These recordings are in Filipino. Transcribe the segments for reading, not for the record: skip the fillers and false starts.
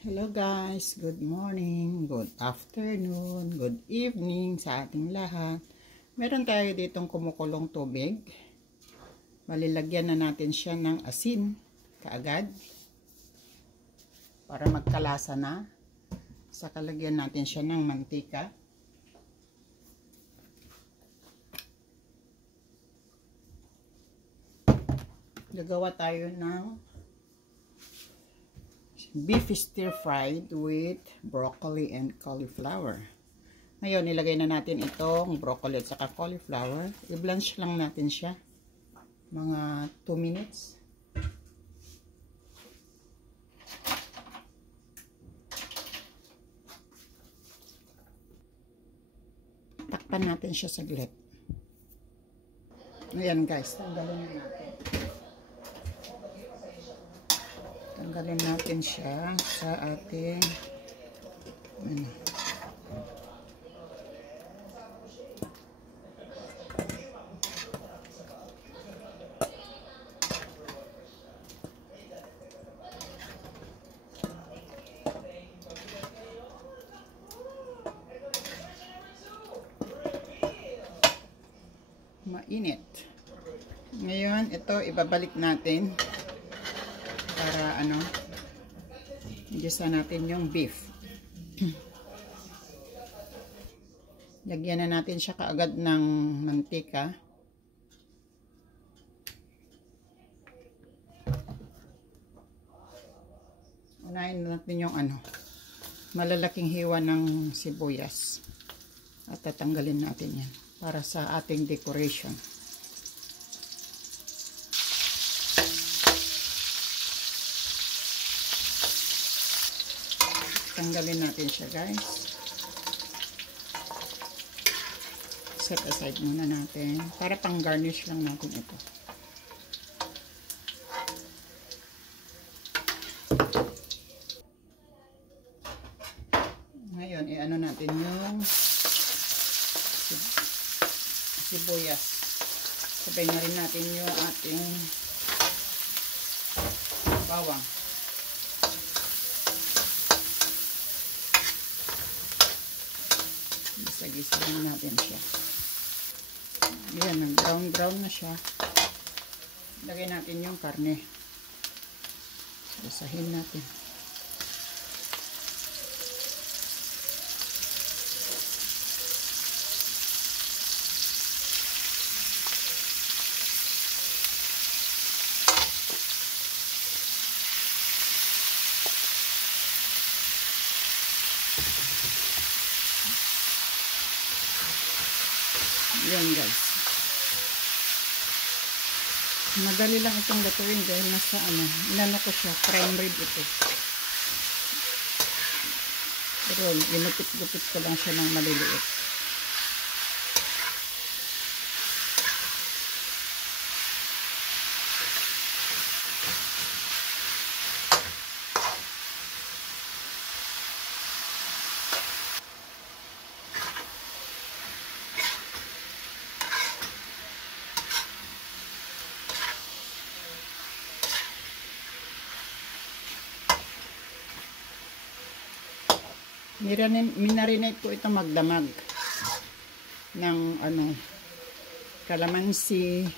Hello guys, good morning, good afternoon, good evening sa ating lahat. Meron tayo ditong kumukulong tubig. Malilagyan na natin siya ng asin kaagad para magkalasa na. Saka lagyan natin siya ng mantika. Gagawa tayo ng beef stir-fried with broccoli and cauliflower. Ngayon, ilagay na natin itong broccoli at saka cauliflower. I-blanch lang natin siya. Mga 2 minutes. Takpan natin siya saglit. Ayan guys, tanggalin na natin. Tanggalin natin siya sa ating mainit. Ngayon, ito ibabalik natin para igisa natin yung beef. Lagyan na natin siya kaagad ng mantika. Unahin natin yung malalaking hiwa ng sibuyas. At tatanggalin natin yan para sa ating decoration. Tanggalin natin siya guys. Set aside muna natin para pang garnish lang natin ito. Ngayon natin yung sibuyas. Sabay na rin natin yung ating bawang. Gisa lang natin siya. Ayan, nag-brown na siya. Lagay natin yung karne. Isahin natin. Yan guys. Madali lang itong lutuin dahil nasa inano ko siya, prime rib ito. Pero ginupit-gupit ko lang siya ng maliliit. Minarinate ko ito magdamag ng calamansi,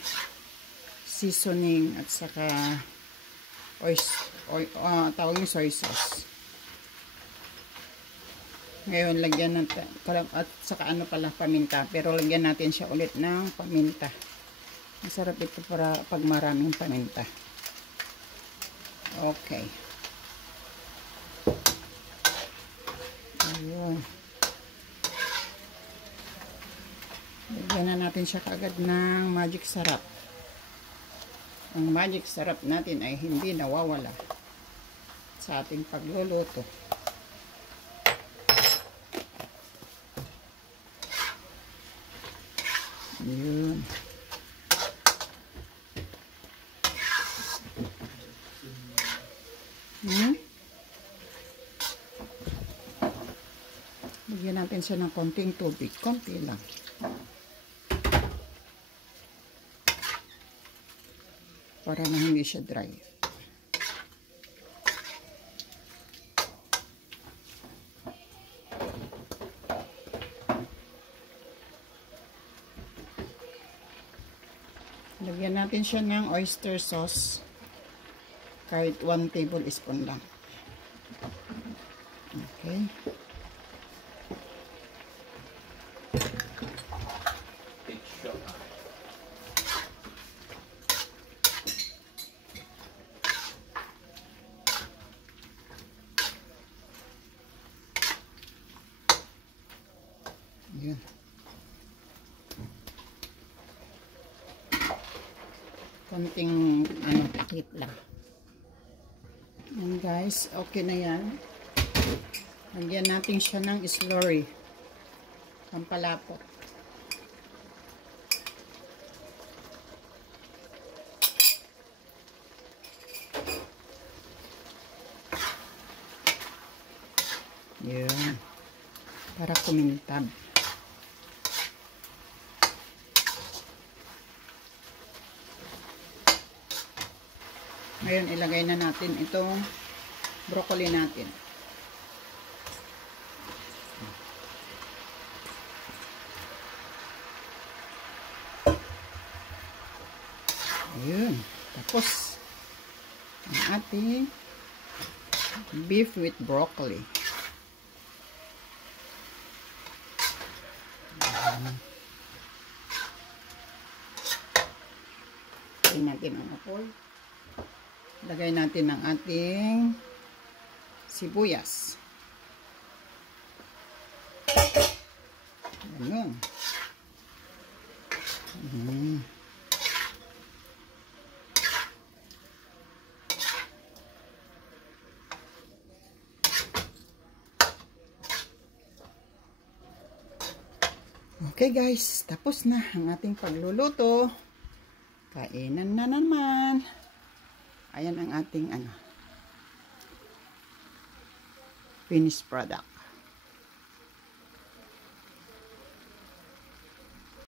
seasoning at saka tawag yung soy sauce. Ngayon lagyan natin at saka paminta, pero lagyan natin siya ulit ng paminta. Masarap ito para pag maraming paminta. Okay. Ayun. Lagyan na natin siya kaagad ng magic sarap. Ang magic sarap natin ay hindi nawawala sa ating pagluluto. Ayun. Lagyan natin siya ng konting tubig. Konti lang. Para na hindi siya dry. Lagyan natin siya ng oyster sauce. Kahit 1 tablespoon lang. Okay. Ayan. Konting takip lang. And guys, okay na yan. Lagyan natin siya ng slurry. Pampalapot. Yan. Para kumintab. Ngayon, ilagay na natin itong broccoli natin. Ayun. Tapos, ang ating beef with broccoli. Lagay natin ang apoy. Lagay natin ang ating sibuyas. Ayan. Okay guys, tapos na ang ating pagluluto. Kainan na naman. Ayan ang ating finished product.